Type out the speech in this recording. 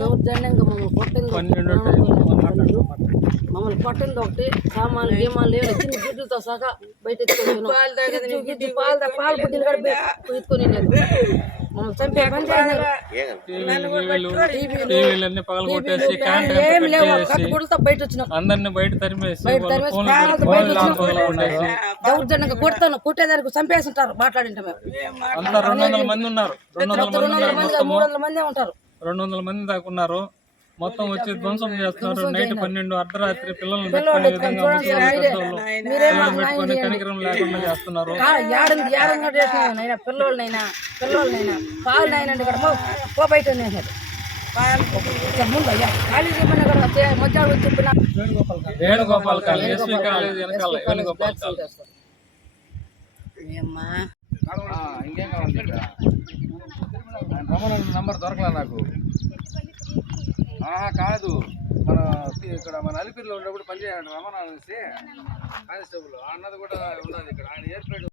దౌర్జన్యంగా మమ్మల్ని కొట్టింది ఒకటి సామాన్లు గేమాలు లేడు చిన్న గిడ్లతో సహా బయట పాలు బుడ్డిలు కూడా ఎత్తుకొని మమ్మల్ని చంపే పని చేసినారు. ఏమి లేవు కట్టుబడులతో బయట వచ్చినాం. అందరిని బయట తరిమేసి దౌర్జన్యంగా కొడతాను కొట్టేదానికి చంపేస్తుంటారు. మాట్లాడింటే మేము అంతా 200 మంది ఉన్నారు. 300 మంది ఉంటారు. 200 మంది దాకా ఉన్నారు. మొత్తం వచ్చి ధ్వంసం చేస్తున్నారు. నైట్ 12 అర్ధరాత్రి పిల్లల్ని కనికరం లేకుండా చేస్తున్నారు. పిల్లలైనా పాలనైనా బయట వేణుగోపాల్ కాలేజ్ ఎస్వి కాలేజ్ వెనకాల వేణుగోపాల్ కాలేజ్. ఇంకేం కావాలి? రమణ నంబర్ దొరకలే నాకు. కాదు, మన ఇక్కడ మన అలిపిరిలో ఉన్నప్పుడు పనిచేయాలంటే రమణ అనేసి కానిస్టేబుల్ అన్నది కూడా ఉన్నది ఇక్కడ. ఆయన ఏర్పాటు